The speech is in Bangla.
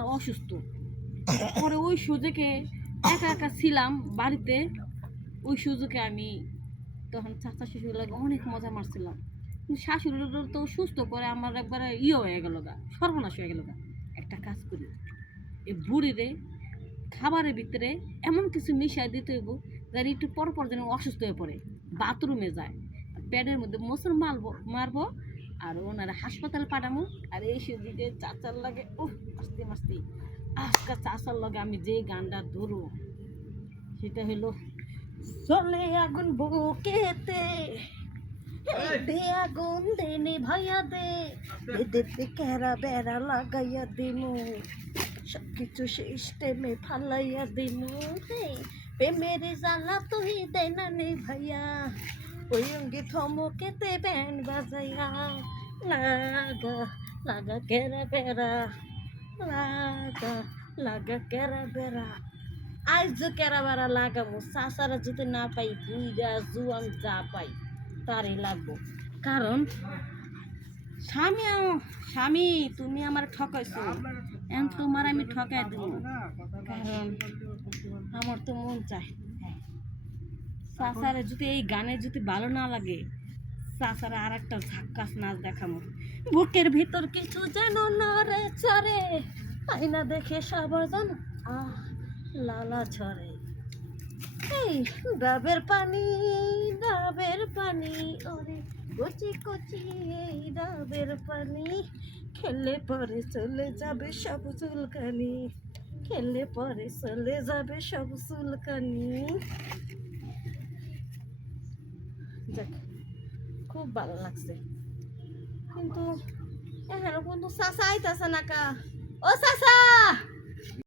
আমার অসুস্থ। পরে ওই সুযোগে একা একা ছিলাম বাড়িতে, ওই সুযোগে আমি তখন চাচা শ্বশুর লাগে অনেক মজা মারছিলাম। কিন্তু শাশুড়ির তো সুস্থ করে আমার একবারে হয়ে গেল গা, সর্বনাশ হয়ে গেল গা। একটা কাজ করি, এই বুড়িরে খাবারের ভিতরে এমন কিছু মিশাই দিতে হইব যারা একটু পর পর যেন অসুস্থ হয়ে পড়ে, বাথরুমে যায়, পেটের মধ্যে মোচড় মারবো আর ওনারা হাসপাতালে পাঠামো। আর এই সুযোগে চাচার লাগে ও আস্তে আস্তে আজকে চাচার লগে আমি যে গানটা ধরো সেটা হলো, চলে আগুন বুকেতে দে আগুন দে নেভাইয়া দে, দে দে কেরা বেড়া লাগাইয়া দিমু, সবকিছু সিস্টেমে ফালাইয়া দিমু, হে প্রেমের জ্বালা তুই দে না নেভাইয়া, ওই অঙ্গে থমকেতে ব্যান্ড বাজাইয়া, লাগা লাগা কেরা বেড়া, লাগা লাগা কেরা বেড়া। আজ কেরা বেড়া লাগামো, চাচারা যদি না পাই বুইরা জুয়ান যা পাই তারই লাগবো। কারণ স্বামী তুমি আমার ঠকাইছো, এখন তোমার আমি ঠকাই দেব। কারণ আমার তো মন চায় চাচারে যদি এই গানে যদি ভালো না লাগে, চাচারা আর একটা ঝাক্কাস নাচ দেখাবো। বুকের ভিতর কিছু যেন নড়ে চড়ে, আয়না দেখে সবার যেন আহ লালা ঝরে। এই ডাবের পানি ওরে কচি কচি এই ডাবের পানি, খেলে পরে চলে যাবে সব চুলকানি, খেলে পরে চলে যাবে সব চুলকানি। যাক, খুব ভালো লাগছে। কিন্তু এখন কিন্তু চাচা আইতাছে না কা, ও চাচা